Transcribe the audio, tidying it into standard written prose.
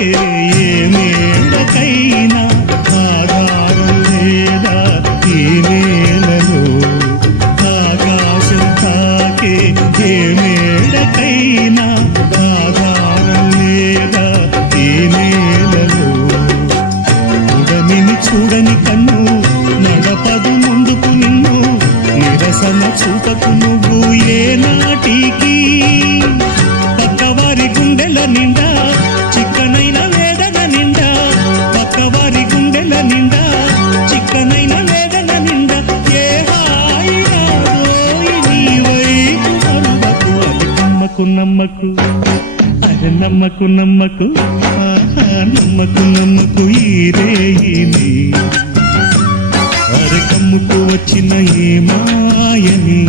తాకే ఏ మేడకైనా ఆధారం లేదా ఈ నేలలో ఆకాశం తాకే ఏ మేడకైనా ఆధారం లేదా ఈ నేలలో ఉడమిని చూడని కన్ను నడపదు ముందుకు నిన్ను నిరసన చూపకు నువ్వు ఏ నాటికి పక్కవారి గుండెల నిండా చిక్కనైన వేదన నిండా పక్కవారి గుండెల నిండా చిక్కనైన వేదన నిండా ఏ హాయి రాదోయి నీ వైపు మరువకు అది నమ్మకు నమ్మకు అరే నమ్మకు నమ్మకు నమ్మకు నమ్మకు ఈ రేయిని అరే కమ్ముకు వచ్చిన ఏ మాయని